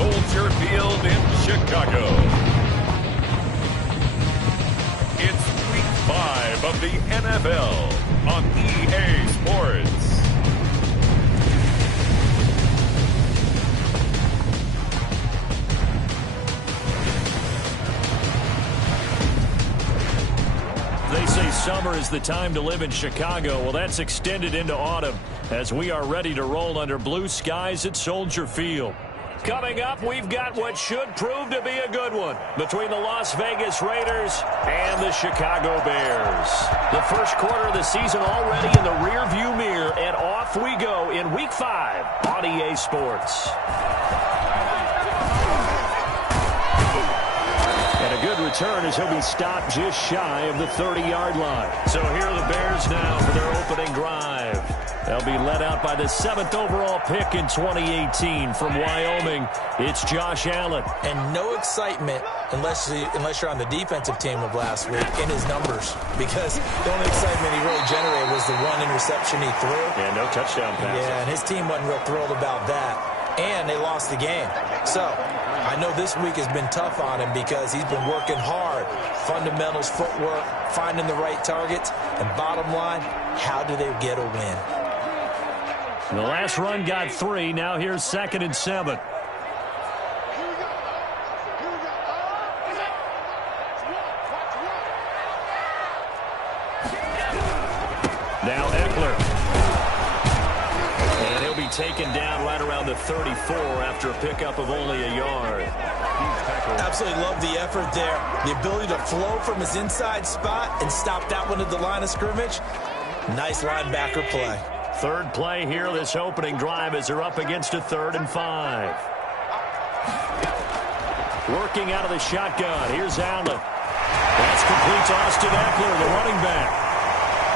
Soldier Field in Chicago. It's Week 5 of the NFL on EA Sports. They say summer is the time to live in Chicago. Well, that's extended into autumn as we are ready to roll under blue skies at Soldier Field. Coming up, we've got what should prove to be a good one between the Las Vegas Raiders and the Chicago Bears. The first quarter of the season already in the rearview mirror, and off we go in Week 5 on EA Sports. And a good return as he'll be stopped just shy of the 30-yard line. So here are the Bears now for their opening drive. They'll be led out by the 7th overall pick in 2018 from Wyoming. It's Josh Allen. And no excitement unless you're on the defensive team of last week in his numbers, because the only excitement he really generated was the one interception he threw. Yeah, no touchdown pass. Yeah, and his team wasn't real thrilled about that. And they lost the game. So I know this week has been tough on him because he's been working hard. Fundamentals, footwork, finding the right targets. And bottom line, how do they get a win? The last run got 3. Now here's 2nd and 7. Now Eckler. And he'll be taken down right around the 34 after a pickup of only a yard. Absolutely love the effort there. The ability to flow from his inside spot and stop that one at the line of scrimmage. Nice linebacker play. Third play here, this opening drive as they're up against a 3rd and 5. Working out of the shotgun. Here's Allen. That's complete to Austin Eckler, the running back.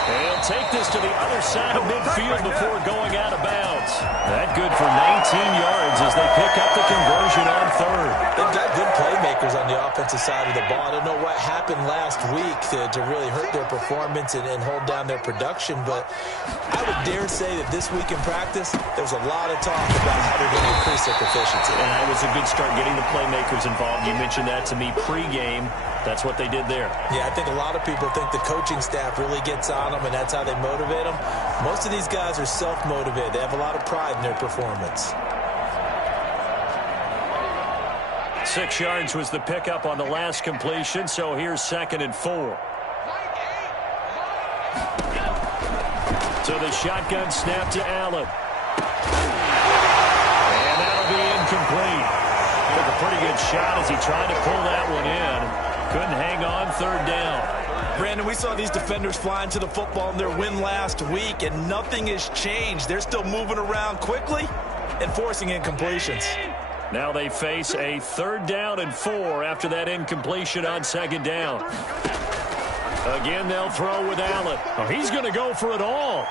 He'll take this to the other side of midfield before going out of bounds. That good for 19 yards as they pick up the conversion on 3rd. They've got good playmakers on the offensive side of the ball. I don't know what happened last week to really hurt their performance and hold down their production, but I would dare say that this week in practice, there's a lot of talk about how they're going to increase their proficiency. And that was a good start getting the playmakers involved. You mentioned that to me pregame. That's what they did there. Yeah, I think a lot of people think the coaching staff really gets on them, and that's how they motivate them. Most of these guys are self-motivated. They have a lot of pride in their performance. 6 yards was the pickup on the last completion, so here's 2nd and 4. So the shotgun snap to Allen. And that'll be incomplete. Took a pretty good shot as he tried to pull that one in. Couldn't hang on, 3rd down. Brandon, we saw these defenders flying to the football in their win last week, and nothing has changed. They're still moving around quickly and forcing incompletions. Now they face a 3rd down and 4 after that incompletion on 2nd down. Again, they'll throw with Allen. Oh, he's going to go for it all.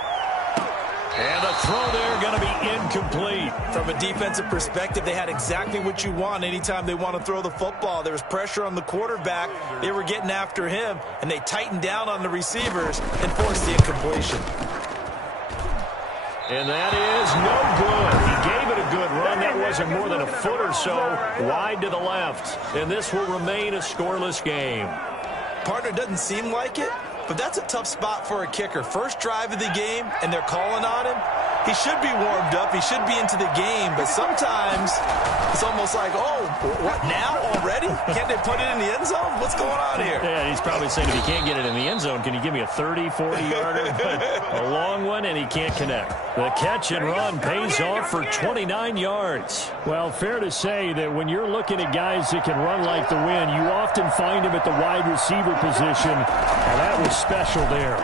And the throw there going to be incomplete. From a defensive perspective, they had exactly what you want anytime they want to throw the football. There was pressure on the quarterback. They were getting after him, and they tightened down on the receivers and forced the incompletion. And that is no good. He gave it a good run. That wasn't more than a foot or so wide to the left. And this will remain a scoreless game. Partner, doesn't seem like it, but that's a tough spot for a kicker. First drive of the game, and they're calling on him. He should be warmed up. He should be into the game, but sometimes it's almost like, oh, what, now already? Can't they put it in the end zone? What's going on here? Yeah, he's probably saying if he can't get it in the end zone, can you give me a 30, 40-yarder? A long one, and he can't connect. The catch and run pays off for 29 yards. Well, fair to say that when you're looking at guys that can run like the wind, you often find him at the wide receiver position, and that was special there.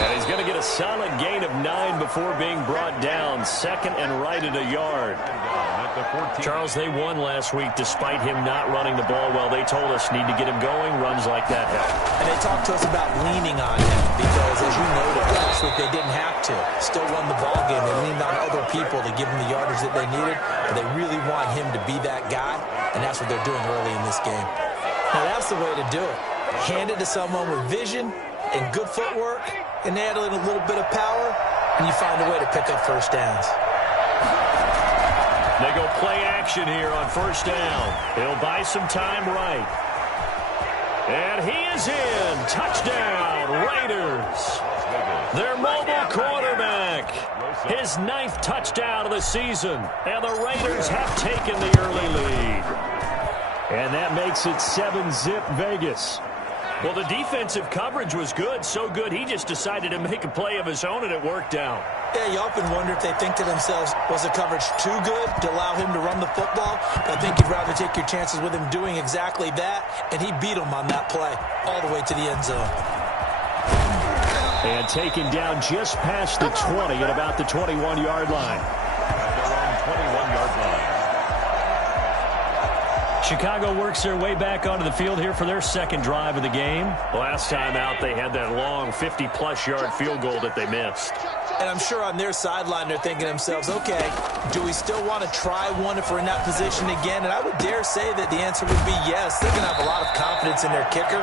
And he's going to get a solid gain of 9 before being brought down. 2nd and right at a yard. Charles, they won last week despite him not running the ball well. They told us need to get him going. Runs like that help. And they talked to us about leaning on him because, as you noted, last week they didn't have to. Still won the ball game. They leaned on other people to give them the yardage that they needed. But they really want him to be that guy, and that's what they're doing early in this game. Now, that's the way to do it. Hand it to someone with vision and good footwork, and add in a little bit of power, and you find a way to pick up first downs. They go play action here on first down. He'll buy some time right. And he is in. Touchdown, Raiders. Their mobile quarterback. His 9th touchdown of the season. And the Raiders have taken the early lead. And that makes it 7-zip Vegas. Well, the defensive coverage was good, so good he just decided to make a play of his own, and it worked out. Yeah, you often wonder if they think to themselves, was the coverage too good to allow him to run the football? I think you'd rather take your chances with him doing exactly that, and he beat him on that play all the way to the end zone. And taken down just past the 20 at about the 21-yard line. They're on 21-yard line. Chicago works their way back onto the field here for their second drive of the game. Last time out, they had that long 50-plus yard field goal that they missed. And I'm sure on their sideline they're thinking to themselves, okay, do we still want to try one if we're in that position again? And I would dare say that the answer would be yes. They're going to have a lot of confidence in their kicker.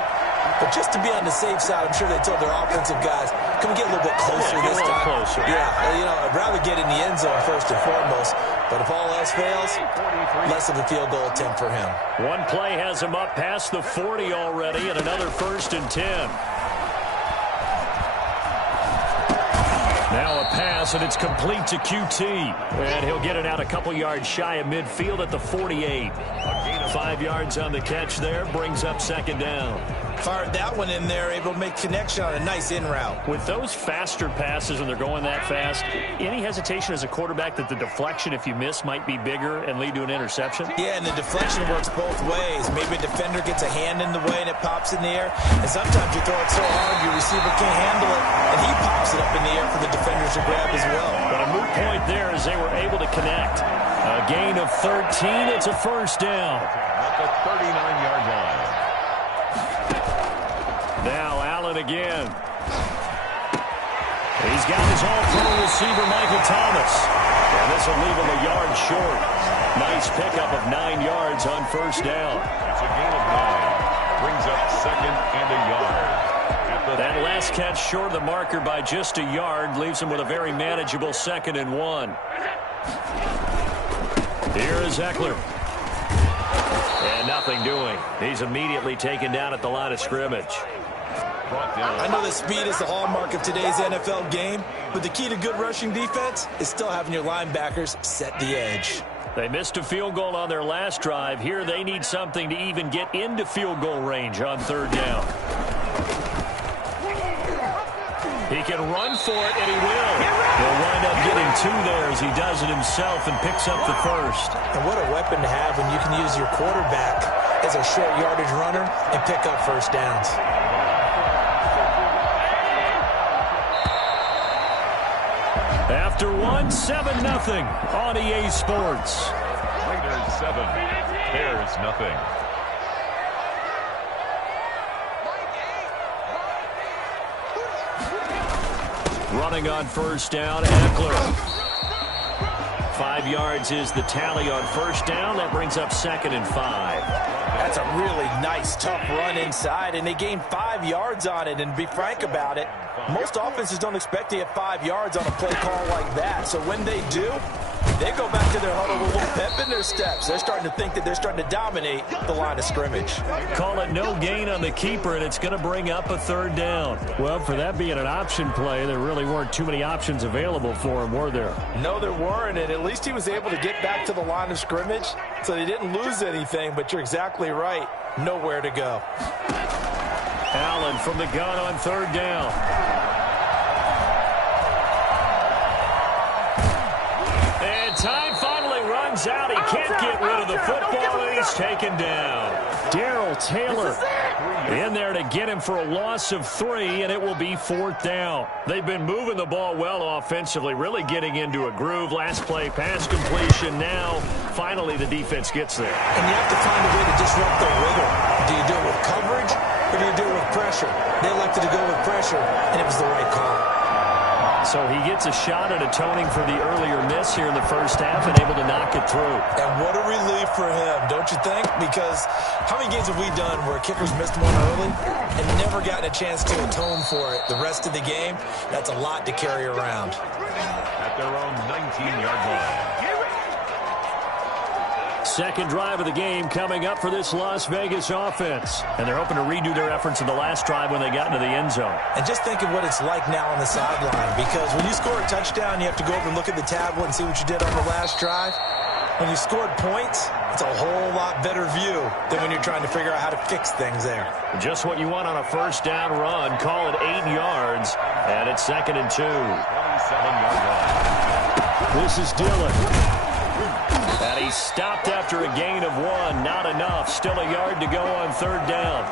But just to be on the safe side, I'm sure they told their offensive guys, can we get a little bit closer this time? Closer. Yeah, I'd rather get in the end zone first and foremost. But if all else fails, less of a field goal attempt for him. One play has him up past the 40 already, and another 1st and 10. Now a pass, and it's complete to QT. And he'll get it out a couple yards shy of midfield at the 48. 5 yards on the catch there, brings up 2nd down. Fired that one in there, able to make connection on a nice in route. With those faster passes when they're going that fast, any hesitation as a quarterback that the deflection, if you miss, might be bigger and lead to an interception? Yeah, and the deflection works both ways. Maybe a defender gets a hand in the way and it pops in the air. And sometimes you throw it so hard your receiver can't handle it, and he pops it up in the air for the defenders to grab as well. But a moot point there as they were able to connect. A gain of 13. It's a 1st down. At the 39-yard line. Now Allen again. He's got his all-pro receiver, Michael Thomas. And this will leave him a yard short. Nice pickup of 9 yards on 1st down. That's a gain of 9. Brings up 2nd and a yard. That last catch short of the marker by just a yard leaves him with a very manageable 2nd and 1. Here is Eckler. And nothing doing. He's immediately taken down at the line of scrimmage. I know that speed is the hallmark of today's NFL game, but the key to good rushing defense is still having your linebackers set the edge. They missed a field goal on their last drive. Here they need something to even get into field goal range on 3rd down. He can run for it, and he will. He'll wind up getting 2 there as he does it himself and picks up the 1st. And what a weapon to have when you can use your quarterback as a short yardage runner and pick up 1st downs. After 7-0 on EA Sports. Raiders 7, Bears nothing. Running on 1st down, Eckler. 5 yards is the tally on 1st down. That brings up 2nd and 5. That's a really nice, tough run inside, and they gained 5 yards on it. And to be frank about it, most offenses don't expect to get 5 yards on a play call like that. So when they do, they go back to their huddle with a little pep in their steps. They're starting to think that they're starting to dominate the line of scrimmage. Call it no gain on the keeper, and it's going to bring up a 3rd down. Well, for that being an option play, there really weren't too many options available for him, were there? No, there weren't, and at least he was able to get back to the line of scrimmage, so they didn't lose anything, but you're exactly right. Nowhere to go. Allen from the gun on 3rd down. Time finally runs out. He can't get rid of the football, and he's taken down. Darrell Taylor in there to get him for a loss of 3, and it will be 4th down. They've been moving the ball well offensively, really getting into a groove. Last play, pass completion. Now, finally, the defense gets there. And you have to find a way to disrupt their rhythm. Do you do it with coverage, or do you do it with pressure? They elected to go with pressure, and it was the right call. So he gets a shot at atoning for the earlier miss here in the 1st half and able to knock it through. And what a relief for him, don't you think? Because how many games have we done where kickers missed one early and never gotten a chance to atone for it the rest of the game? That's a lot to carry around. At their own 19-yard line. Second drive of the game coming up for this Las Vegas offense. And they're hoping to redo their efforts in the last drive when they got into the end zone. And just think of what it's like now on the sideline, because when you score a touchdown, you have to go over and look at the tablet and see what you did on the last drive. When you scored points, it's a whole lot better view than when you're trying to figure out how to fix things there. Just what you want on a first down run. Call it 8 yards, and it's 2nd and 2. 27-yard line. This is Dillon. And he stopped after a gain of 1. Not enough. Still a yard to go on 3rd down.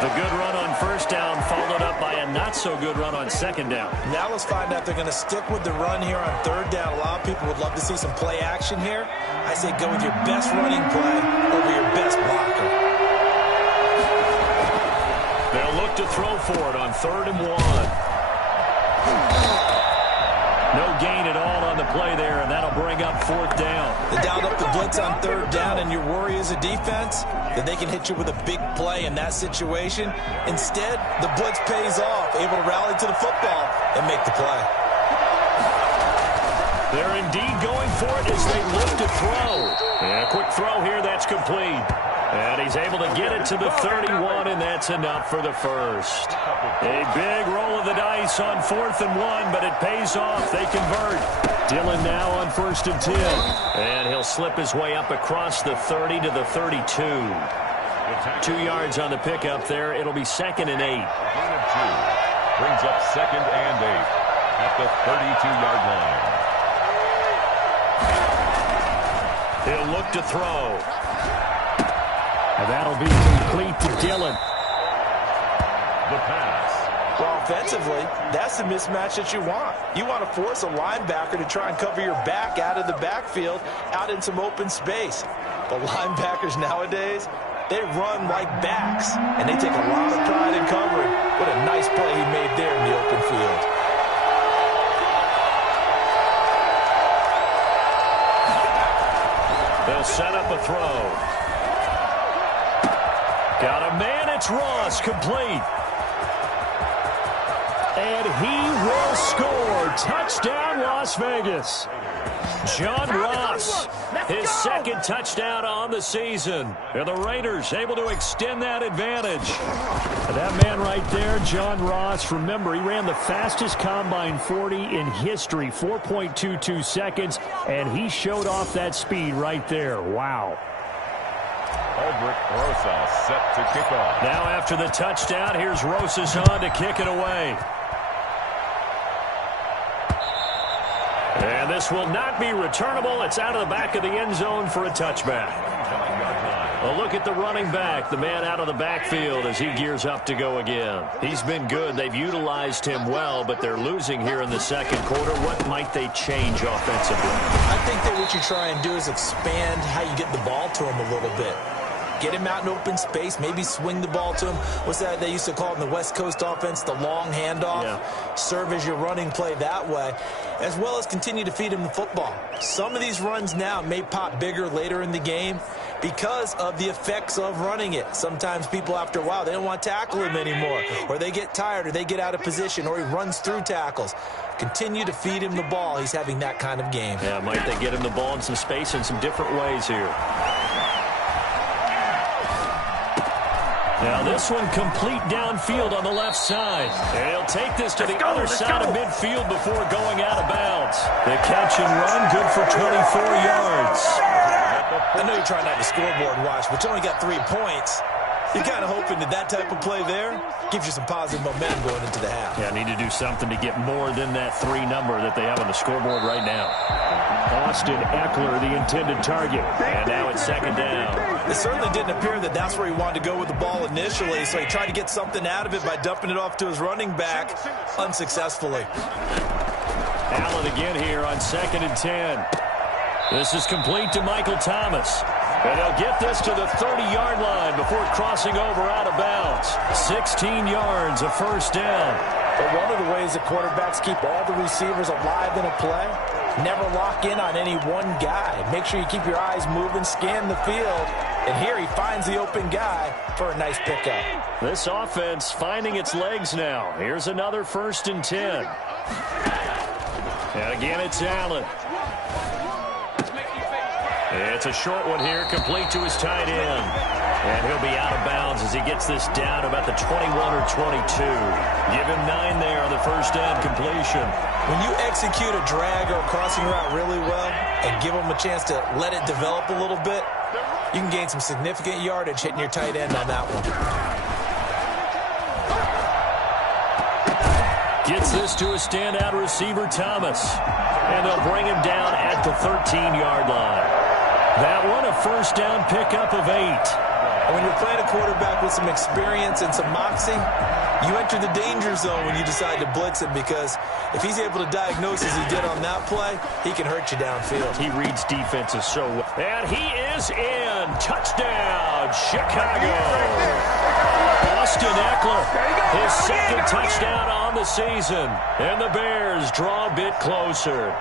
The good run on 1st down followed up by a not-so-good run on 2nd down. Now let's find out if they're going to stick with the run here on 3rd down. A lot of people would love to see some play action here. I say go with your best running play over your best blocker. They'll look to throw for it on 3rd and 1. No gain at all on the play there, and that'll bring up 4th down. They dialed up the blitz on 3rd down, and your worry as a defense that they can hit you with a big play in that situation. Instead, the blitz pays off, able to rally to the football and make the play. They're indeed going for it as they look to throw. And a quick throw here, that's complete. And he's able to get it to the 31, and that's enough for the first. A big roll of the dice on 4th and 1, but it pays off. They convert. Dillon now on 1st and 10. And he'll slip his way up across the 30 to the 32. 2 yards on the pickup there. It'll be 2nd and 8. Gain of 2. Brings up 2nd and 8 at the 32-yard line. He'll look to throw. And that'll be complete to Dillon. The pass. Well, offensively, that's the mismatch that you want. You want to force a linebacker to try and cover your back out of the backfield, out in some open space. But linebackers nowadays, they run like backs, and they take a lot of pride in covering. What a nice play he made there in the open field. They'll set up a throw. Got a man, it's Ross, complete. And he will score. Touchdown, Las Vegas. John Ross, his 2nd touchdown on the season. And the Raiders able to extend that advantage. And that man right there, John Ross, remember, he ran the fastest combine 40 in history, 4.22 seconds, and he showed off that speed right there. Wow. Aldrich Rosas set to kick off. Now after the touchdown, here's Rosas on to kick it away. And this will not be returnable. It's out of the back of the end zone for a touchback. A look at the running back, the man out of the backfield as he gears up to go again. He's been good. They've utilized him well, but they're losing here in the 2nd quarter. What might they change offensively? I think that what you try and do is expand how you get the ball to him a little bit. Get him out in open space, maybe swing the ball to him. What's that they used to call it in the West Coast offense, the long handoff? Yeah. Serve as your running play that way, as well as continue to feed him the football. Some of these runs now may pop bigger later in the game because of the effects of running it. Sometimes people, after a while, they don't want to tackle him anymore, or they get tired, or they get out of position, or he runs through tackles. Continue to feed him the ball. He's having that kind of game. Yeah, might they get him the ball in some space in some different ways here. Now this one complete downfield on the left side. And he'll take this to the other side of midfield before going out of bounds. The catch and run, good for 24 yards. I know you're trying not to scoreboard watch, but you only got 3 points. You're kind of hoping that type of play there gives you some positive momentum going into the half. Yeah, need to do something to get more than that 3 number that they have on the scoreboard right now. Austin Eckler, the intended target. And now it's 2nd down. It certainly didn't appear that that's where he wanted to go with the ball initially, so he tried to get something out of it by dumping it off to his running back unsuccessfully. Allen again here on 2nd and 10. This is complete to Michael Thomas. And he'll get this to the 30-yard line before crossing over out of bounds. 16 yards, a first down. But one of the ways that quarterbacks keep all the receivers alive in a play, never lock in on any one guy. Make sure you keep your eyes moving, scan the field. And here he finds the open guy for a nice pickup. This offense finding its legs now. Here's another 1st and 10. And again, it's Allen. It's a short one here, complete to his tight end. And he'll be out of bounds as he gets this down about the 21 or 22. Give him 9 there on the first down completion. When you execute a drag or a crossing route really well and give them a chance to let it develop a little bit, you can gain some significant yardage hitting your tight end on that one. Gets this to a standout receiver, Thomas. And they'll bring him down at the 13-yard line. That one, a first down pickup of 8. And when you're playing a quarterback with some experience and some moxie, you enter the danger zone when you decide to blitz him, because if he's able to diagnose as he did on that play, he can hurt you downfield. He reads defenses so well. And he is in. Touchdown, Chicago. Austin Ekeler, his second touchdown on the season. And the Bears draw a bit closer.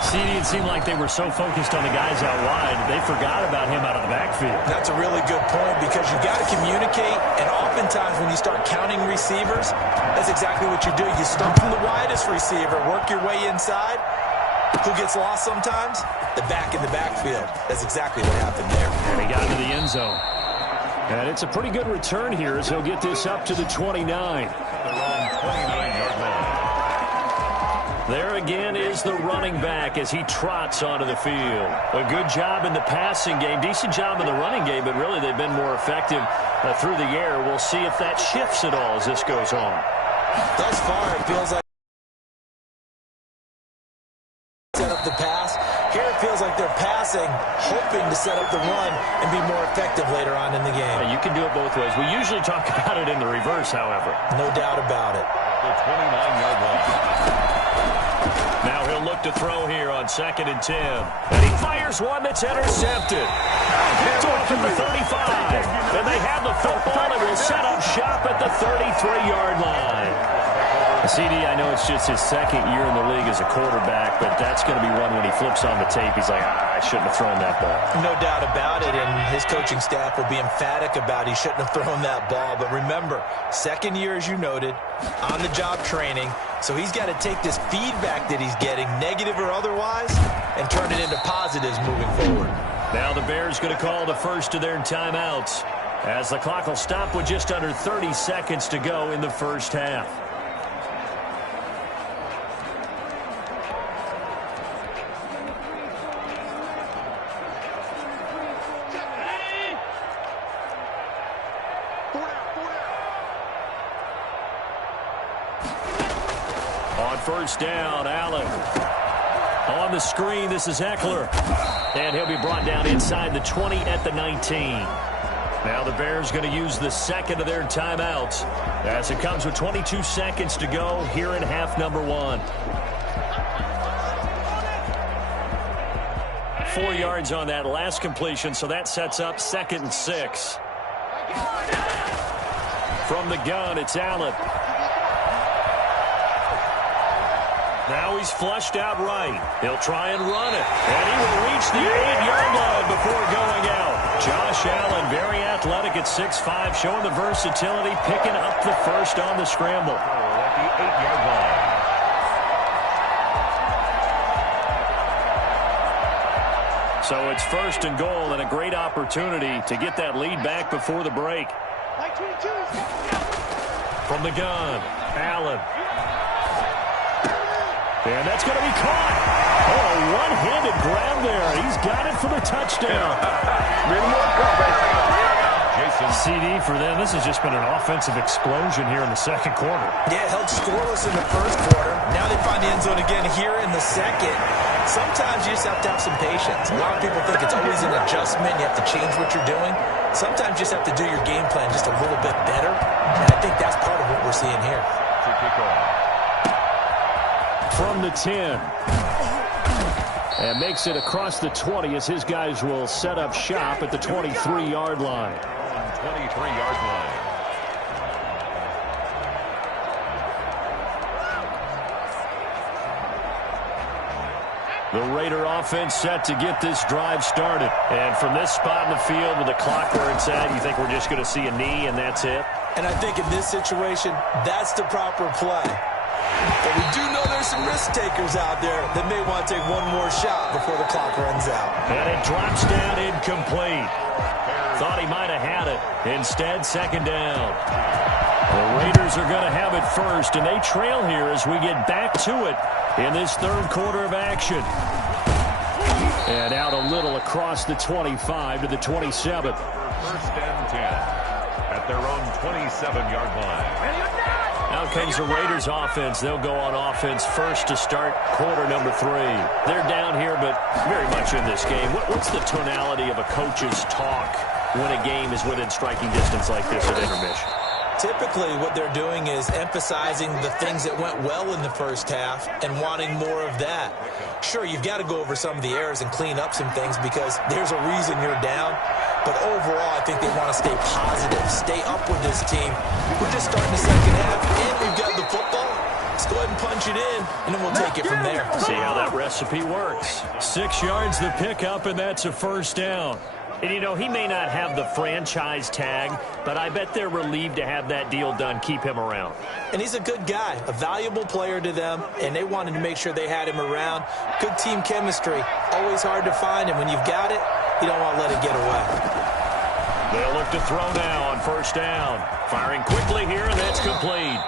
CD, it seemed like they were so focused on the guys out wide, they forgot about him out of the backfield. That's a really good point, because you've got to communicate, and oftentimes when you start counting receivers, that's exactly what you do. You start from the widest receiver, work your way inside. Who gets lost sometimes? The back in the backfield. That's exactly what happened there. And he got into the end zone. And it's a pretty good return here as he'll get this up to the 29. There again is the running back as he trots onto the field. A good job in the passing game, decent job in the running game, but really they've been more effective through the air. We'll see if that shifts at all as this goes on. Thus far, it feels like set up the pass. Here it feels like they're passing, hoping to set up the run and be more effective later on in the game. You can do it both ways. We usually talk about it in the reverse, however. No doubt about it. The 29-yard line. Now he'll look to throw here on 2nd and 10. And he fires one that's intercepted. Picked off at the 35. And they have the football and will set up shop at the 33-yard line. CD, I know it's just his second year in the league as a quarterback, but that's going to be one when he flips on the tape. He's like, I shouldn't have thrown that ball. No doubt about it, and his coaching staff will be emphatic about he shouldn't have thrown that ball. But remember, second year, as you noted, on-the-job training, so he's got to take this feedback that he's getting, negative or otherwise, and turn it into positives moving forward. Now the Bears going to call the first of their timeouts as the clock will stop with just under 30 seconds to go in the first half. On first down, Allen. On the screen, this is Ekeler. And he'll be brought down inside the 20 at the 19. Now the Bears going to use the second of their timeouts as it comes with 22 seconds to go here in half number 1. 4 yards on that last completion, so that sets up 2nd and 6. From the gun, it's Allen. Now he's flushed out right. He'll try and run it. And he will reach the 8-yard line before going out. Josh Allen, very athletic at 6'5", showing the versatility, picking up the first on the scramble. At the 8-yard line. So it's 1st and goal and a great opportunity to get that lead back before the break. From the gun, Allen. And that's going to be caught. Oh, a one-handed grab there. He's got it for the touchdown. CD for them, this has just been an offensive explosion here in the second quarter. Yeah, held scoreless in the first quarter. Now they find the end zone again here in the second. Sometimes you just have to have some patience. A lot of people think it's always an adjustment. You have to change what you're doing. Sometimes you just have to do your game plan just a little bit better. And I think that's part of what we're seeing here. To kick off. From the 10. And makes it across the 20 as his guys will set up shop at the 23-yard line. 23-yard line. The Raider offense set to get this drive started. And from this spot in the field with the clock where it's at, you think we're just going to see a knee and that's it? And I think in this situation, that's the proper play. But we do know there's some risk takers out there that may want to take one more shot before the clock runs out. And it drops down incomplete. Thought he might have had it. Instead, second down. The Raiders are going to have it first, and they trail here as we get back to it in this third quarter of action. And out a little across the 25 to the 27. First and 10 at their own 27-yard line. Now comes the Raiders offense. They'll go on offense first to start quarter number 3. They're down here, but very much in this game. What's the tonality of a coach's talk when a game is within striking distance like this at intermission? Typically, what they're doing is emphasizing the things that went well in the first half and wanting more of that. Sure, you've got to go over some of the errors and clean up some things because there's a reason you're down. But overall, I think they want to stay positive, stay up with this team. We're just starting the second half, and we've got the football. Let's go ahead and punch it in, and then we'll take it from there. See how that recipe works. 6 yards the pickup, and that's a first down. And, you know, he may not have the franchise tag, but I bet they're relieved to have that deal done, keep him around. And he's a good guy, a valuable player to them, and they wanted to make sure they had him around. Good team chemistry. Always hard to find, and when you've got it, you don't want to let it get away. They'll look to throw now on first down. Firing quickly here, and that's complete.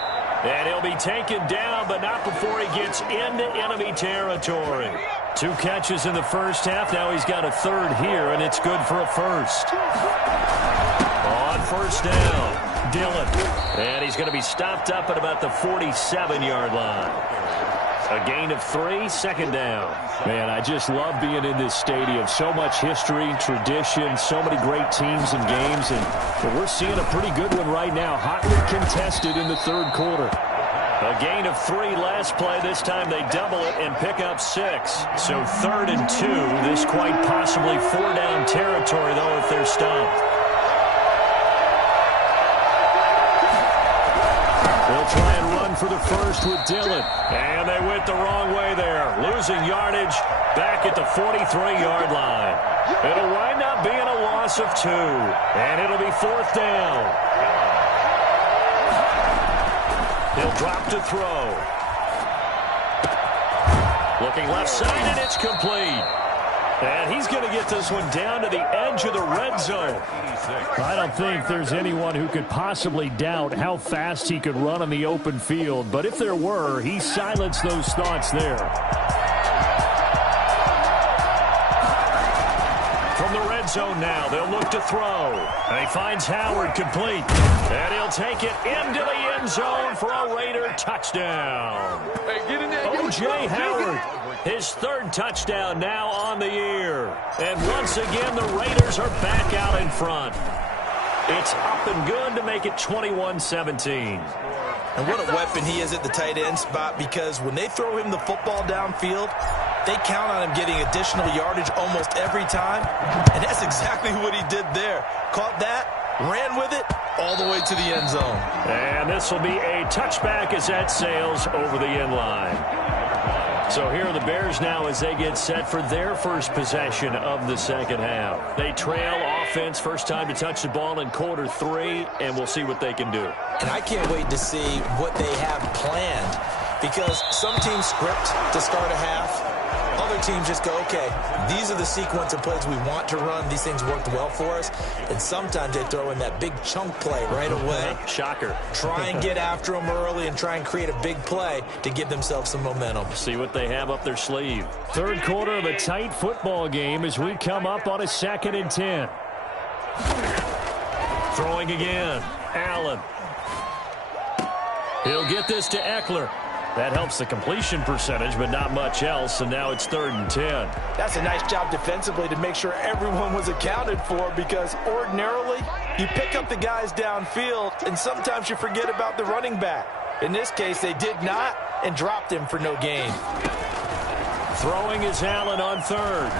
And he'll be taken down, but not before he gets into enemy territory. 2 catches in the first half. Now he's got a third here, and it's good for a first. On first down, Dillon. And he's going to be stopped up at about the 47-yard line. A gain of 3, second down. Man, I just love being in this stadium. So much history, tradition, so many great teams and games. And we're seeing a pretty good one right now. Hotly contested in the third quarter. A gain of 3 last play. This time they double it and pick up 6. So 3rd and 2. This quite possibly 4-down territory, though, if they're stopped. They'll try and run for the first with Dillon. And they went the wrong way there. Losing yardage back at the 43-yard line. It'll wind up being a loss of 2. And it'll be 4th down. He'll drop to throw. Looking left side, and it's complete. And he's going to get this one down to the edge of the red zone. I don't think there's anyone who could possibly doubt how fast he could run on the open field. But if there were, he silenced those thoughts there. From the red zone now, they'll look to throw. And he finds Howard complete. And he'll take it into the end zone for a Raider touchdown. O.J. Howard, his 3rd touchdown now on the year. And once again, the Raiders are back out in front. It's up and good to make it 21-17. And what a weapon he is at the tight end spot, because when they throw him the football downfield, they count on him getting additional yardage almost every time. And that's exactly what he did there. Caught that, ran with it, all the way to the end zone. And this will be a touchback as that sails over the end line. So here are the Bears now as they get set for their first possession of the second half. They trail offense, first time to touch the ball in quarter 3, and we'll see what they can do. And I can't wait to see what they have planned, because some teams script to start a half. Other teams just go, okay, these are the sequence of plays we want to run. These things worked well for us. And sometimes they throw in that big chunk play right away. Shocker. Try and get after them early and try and create a big play to give themselves some momentum. See what they have up their sleeve. Third quarter of a tight football game as we come up on a 2nd and 10. Throwing again. Allen. He'll get this to Eckler. That helps the completion percentage, but not much else, and now it's 3rd and 10. That's a nice job defensively to make sure everyone was accounted for, because ordinarily you pick up the guys downfield, and sometimes you forget about the running back. In this case, they did not, and dropped him for no gain. Throwing is Allen on 3rd.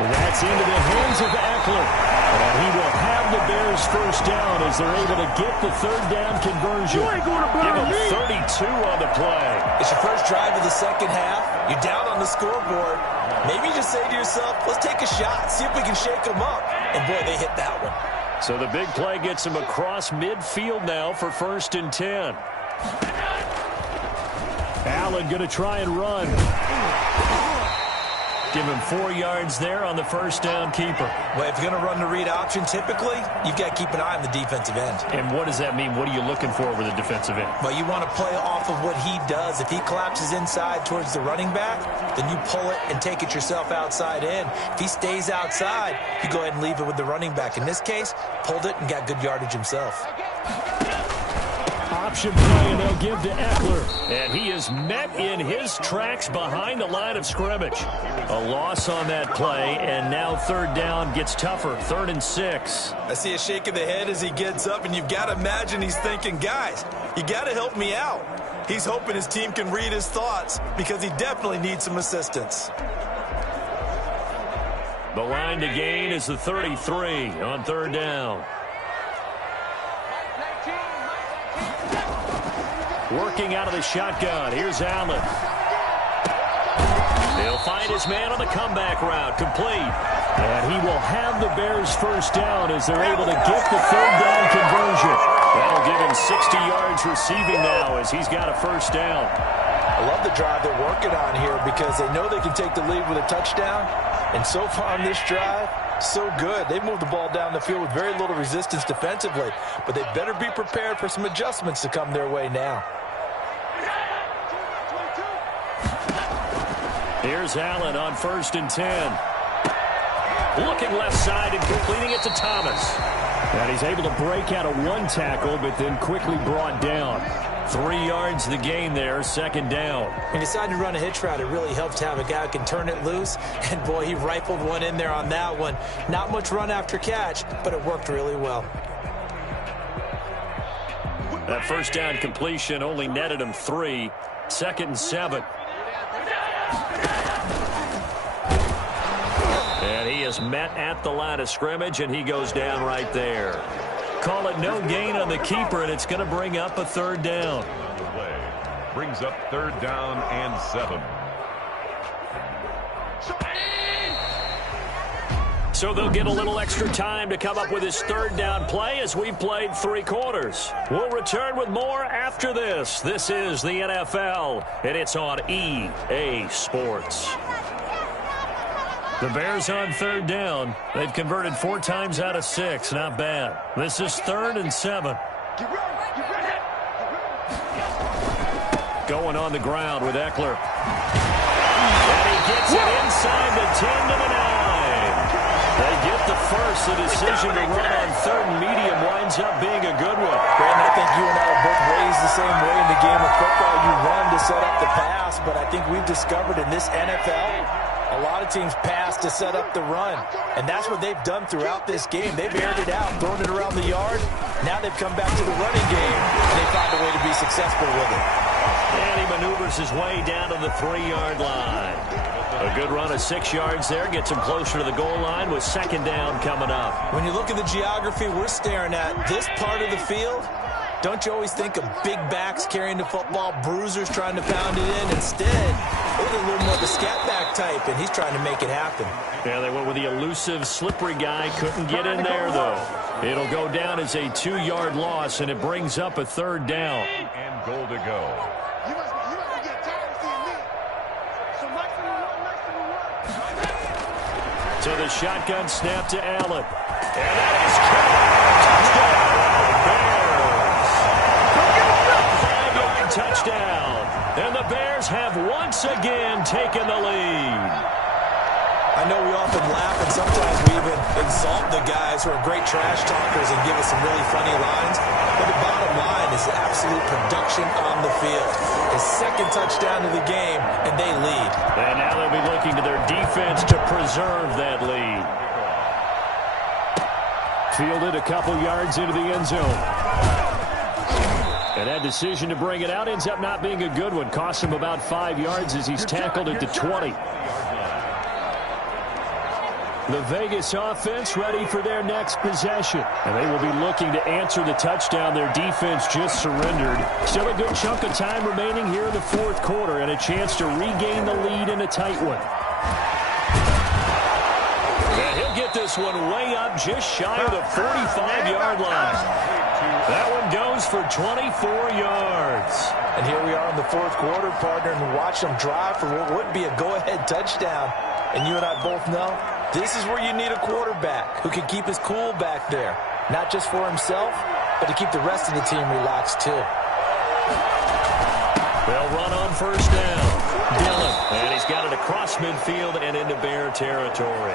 And that's into the hands of Eckler. And he will have the Bears first down as they're able to get the 3rd down conversion. Give him 32 on the play. It's your first drive of the second half. You're down on the scoreboard. Maybe you just say to yourself, let's take a shot, see if we can shake them up. And boy, they hit that one. So the big play gets him across midfield now for 1st and 10. Allen going to try and run. Give him 4 yards there on the first down keeper. Well, if you're going to run the read option, typically, you've got to keep an eye on the defensive end. And what does that mean? What are you looking for with a defensive end? Well, you want to play off of what he does. If he collapses inside towards the running back, then you pull it and take it yourself outside in. If he stays outside, you go ahead and leave it with the running back. In this case, pulled it and got good yardage himself. Option play, and they'll give to Eckler. And he is met in his tracks behind the line of scrimmage. A loss on that play, and now third down gets tougher. 3rd and 6. I see a shake of the head as he gets up, and you've got to imagine he's thinking, guys, you got to help me out. He's hoping his team can read his thoughts because he definitely needs some assistance. The line to gain is the 33 on third down. Working out of the shotgun. Here's Allen. He'll find his man on the comeback route. Complete. And he will have the Bears first down as they're able to get the third down conversion. That'll give him 60 yards receiving now as he's got a first down. I love the drive they're working on here because they know they can take the lead with a touchdown. And so far on this drive, so good. They've moved the ball down the field with very little resistance defensively. But they better be prepared for some adjustments to come their way now. Here's Allen on 1st and 10. Looking left side and completing it to Thomas. And he's able to break out of one tackle, but then quickly brought down. 3 yards the gain there, 2nd down. He decided to run a hitch route. It really helped to have a guy who can turn it loose. And, boy, he rifled one in there on that one. Not much run after catch, but it worked really well. That first down completion only netted him 3. 2nd and 7. And he is met at the line of scrimmage, and he goes down right there. Call it no gain on the keeper, and it's going to bring up a third down. Brings up 3rd down and 7. So they'll get a little extra time to come up with his third down play as we played 3 quarters. We'll return with more after this. This is the NFL, and it's on EA Sports. The Bears on third down. They've converted 4 times out of 6. Not bad. This is 3rd and 7. Going on the ground with Eckler. And he gets it inside the 10 to the 9. They get the first. The decision to run on 3rd and medium winds up being a good one. Brandon, I think you and I are both raised the same way in the game of football. You run to set up the pass, but I think we've discovered in this NFL, a lot of teams pass to set up the run, and that's what they've done throughout this game. They've aired it out, thrown it around the yard. Now they've come back to the running game, and they found a way to be successful with it. And he maneuvers his way down to the 3-yard line. A good run of 6 yards there gets him closer to the goal line with 2nd down coming up. When you look at the geography we're staring at, this part of the field, don't you always think of big backs carrying the football, bruisers trying to pound it in? Instead, look at a little more of the scat back type, and he's trying to make it happen. Yeah, they went with the elusive, slippery guy. Couldn't get in there, though. It'll go down as a 2-yard loss, and it brings up a 3rd down. And goal to go. So the shotgun snap to Allen. And that is caught. Bears. 5-yard touchdown. And the Bears have once again taken the lead. I know we often laugh, and sometimes we even exalt the guys who are great trash talkers and give us some really funny lines. But the bottom line is the absolute production on the field. His 2nd touchdown of the game, and they lead. And now they'll be looking to their defense to preserve that lead. Fielded a couple yards into the end zone. And that decision to bring it out ends up not being a good one. Costs him about 5 yards as he's tackled at the 20. The Vegas offense ready for their next possession. And they will be looking to answer the touchdown their defense just surrendered. Still a good chunk of time remaining here in the 4th quarter and a chance to regain the lead in a tight one. And he'll He'll get this one way up just shy of the 45-yard line. That one goes for 24 yards. And here we are in the fourth quarter, partner, and watch them drive for what would be a go-ahead touchdown. And you and I both know this is where you need a quarterback who can keep his cool back there. Not just for himself, but to keep the rest of the team relaxed too. They'll run on first down. Dillon, and he's got it across midfield and into Bear territory.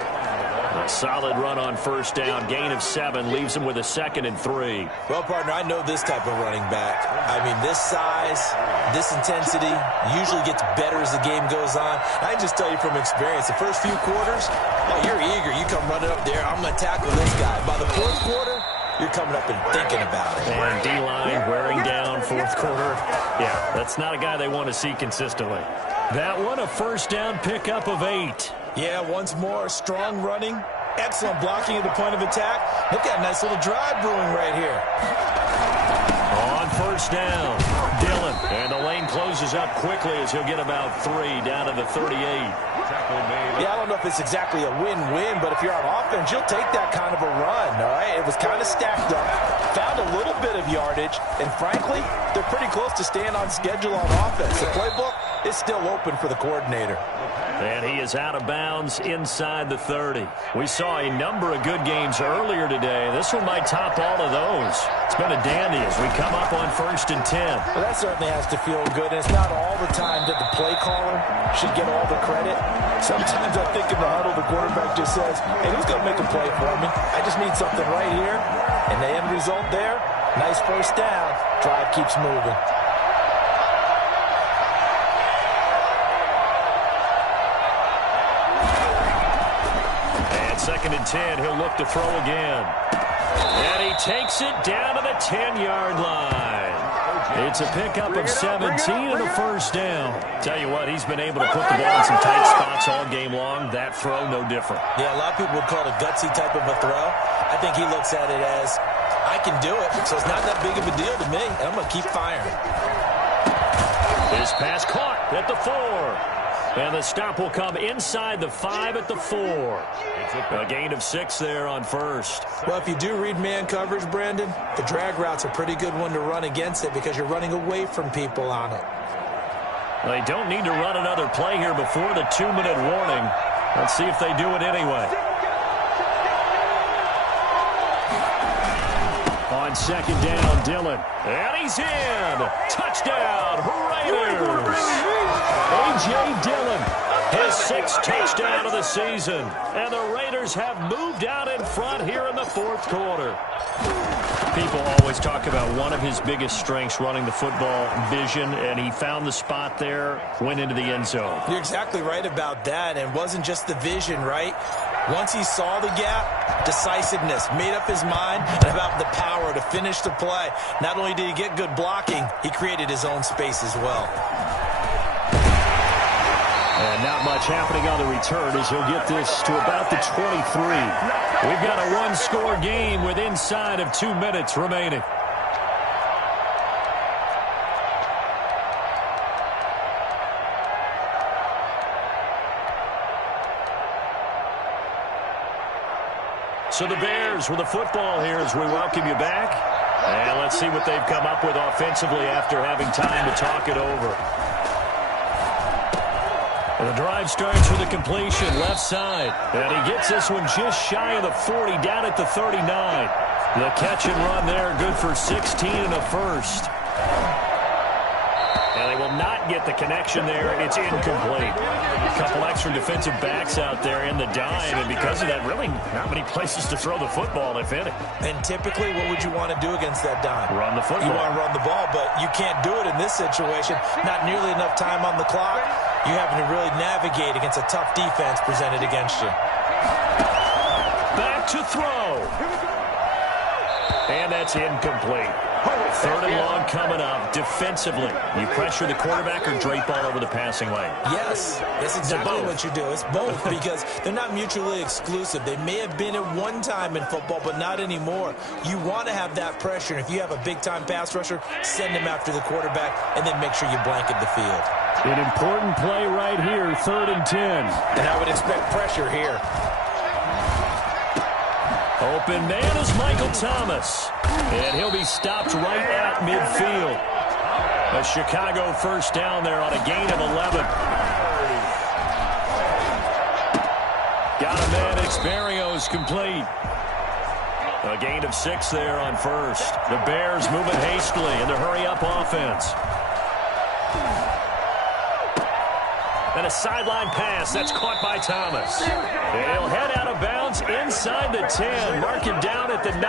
A solid run on first down. Gain of 7 leaves him with a 2nd and 3. Well, partner, I know this type of running back. I mean, this size, this intensity usually gets better as the game goes on. I can just tell you from experience, the first few quarters, oh, you're eager. You come running up there, I'm going to tackle this guy. By the fourth quarter, you're coming up and thinking about it. And D-line wearing down fourth quarter. Yeah, that's not a guy they want to see consistently. That one, a first down pickup of 8. Yeah, once more, strong running, excellent blocking at the point of attack. Look at a nice little drive brewing right here. On first down, Dillon. And the lane closes up quickly as he'll get about 3 down to the 38. Yeah, I don't know if it's exactly a win-win, but if you're on offense, you'll take that kind of a run, all right? It was kind of stacked up, found a little bit of yardage, and frankly, they're pretty close to staying on schedule on offense. The playbook is still open for the coordinator. And he is out of bounds inside the 30. We saw a number of good games earlier today. This one might top all of those. It's been a dandy as we come up on 1st and 10. Well, that certainly has to feel good. And it's not all the time that the play caller should get all the credit. Sometimes I think in the huddle, the quarterback just says, hey, who's going to make a play for me? I just need something right here. And the end result there, nice first down. Drive keeps moving. Second and 10, he'll look to throw again. And he takes it down to the 10-yard line. It's a pickup of 17 and a first down. Tell you what, he's been able to put the ball in some tight spots all game long. That throw, no different. Yeah, a lot of people would call it a gutsy type of a throw. I think he looks at it as, I can do it, so it's not that big of a deal to me, and I'm going to keep firing. His pass caught at the 4. And the stop will come inside the 5 at the 4. A gain of 6 there on first. Well, if you do read man coverage, Brandon, the drag route's a pretty good one to run against it because you're running away from people on it. They don't need to run another play here before the 2-minute warning. Let's see if they do it anyway. On second down, Dillon. And he's in. Touchdown, Raiders. A.J. Dillon, his 6th touchdown of the season. And the Raiders have moved out in front here in the fourth quarter. People always talk about one of his biggest strengths running the football, vision, and he found the spot there, went into the end zone. You're exactly right about that, and it wasn't just the vision, right? Once he saw the gap, decisiveness, made up his mind, and about the power to finish the play. Not only did he get good blocking, he created his own space as well. And not much happening on the return as he'll get this to about the 23. We've got a one-score game with inside of 2 minutes remaining. So the Bears with the football here as we welcome you back. And let's see what they've come up with offensively after having time to talk it over. The drive starts with a completion left side. And he gets this one just shy of the 40 down at the 39. The catch and run there good for 16 and a first. And they will not get the connection there. It's incomplete. A couple extra defensive backs out there in the dime. And because of that, really not many places to throw the football, if any. And typically, what would you want to do against that dime? Run the football. You want to run the ball, but you can't do it in this situation. Not nearly enough time on the clock. You having to really navigate against a tough defense presented against you. Back to throw. And that's incomplete. 3rd and long coming up. Defensively, you pressure the quarterback or drape all over the passing lane? Yes, that's exactly what you do. It's both because they're not mutually exclusive. They may have been at one time in football, but not anymore. You want to have that pressure. And if you have a big-time pass rusher, send him after the quarterback and then make sure you blanket the field. An important play right here, 3rd and 10. And I would expect pressure here. Open man is Michael Thomas. And he'll be stopped right at midfield. A Chicago first down there on a gain of 11. Got a man. Berrios complete. A gain of 6 there on first. The Bears moving hastily in the hurry-up offense. And a sideline pass. That's caught by Thomas. He'll head out of bounds inside the 10. Mark him down at the 9.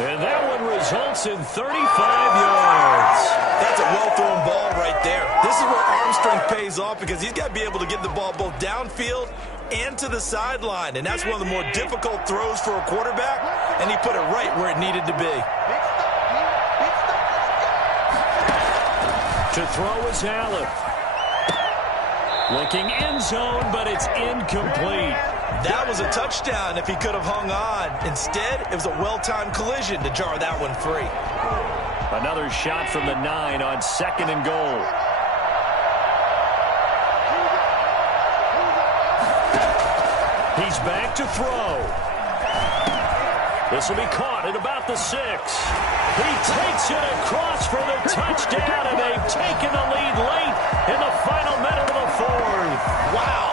And that one results in 35 yards. That's a well-thrown ball right there. This is where arm strength pays off because he's got to be able to get the ball both downfield and to the sideline. And that's one of the more difficult throws for a quarterback. And he put it right where it needed to be. To throw is Allen. Looking end zone, but it's incomplete. That was a touchdown if he could have hung on. Instead, it was a well-timed collision to jar that one free. Another shot from the 9 on 2nd and goal. He's back to throw. This will be caught at about the 6. He takes it across for the touchdown, and they've taken the lead late in the final minute of the 4th. Wow.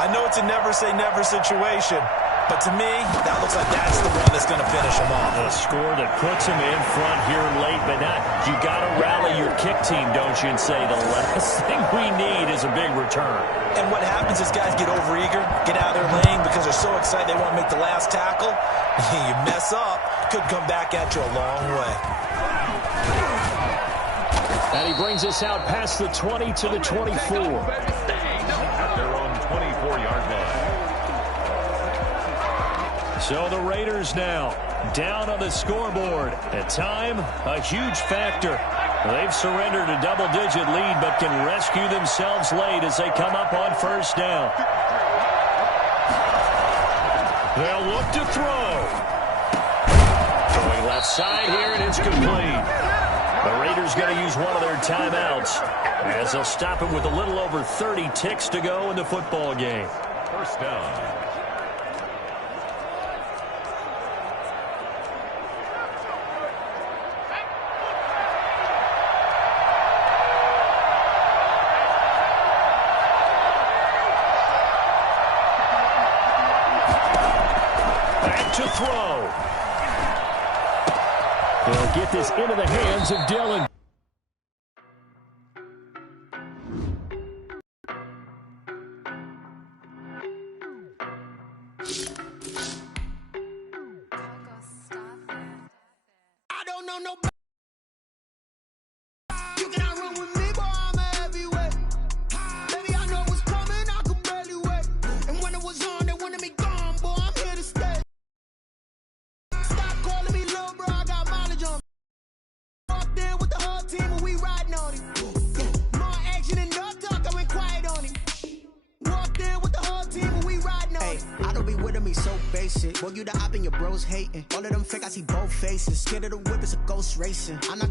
I know it's a never-say-never situation, but to me, that looks like that's the one that's going to finish him off. A score that puts him in front here late, but not. You got to rally your kick team, don't you, and say the last thing we need is a big return. And what happens is guys get overeager, get out of their lane because they're so excited they want to make the last tackle. You mess up, could come back at you a long way. And he brings us out past the 20 to the 24. They're on 24-yard line. So the Raiders now down on the scoreboard. At time, a huge factor. They've surrendered a double-digit lead, but can rescue themselves late as they come up on first down. They'll look to throw. Going left side here, and it's complete. The Raiders going to use one of their timeouts as they'll stop him with a little over 30 ticks to go in the football game. First down. To throw. They'll get this into the hands of Dillon. I don't know nobody. You cannot run with me, boy, I'm a heavyweight. Baby, I know what's coming, I could barely wait. And when it was on, they wanted me gone, boy, I'm here to stay. Stop calling me little bro, I got mileage on me. Walked in with the whole team and we riding on it. More action and no talk, I went quiet on it. Walked in with the whole team and we riding on it. I don't be with him, he's so basic. Boy, you the op and your bros hating. All of them fake, I see both faces. Scared of the whip, it's a ghost racing. I'm not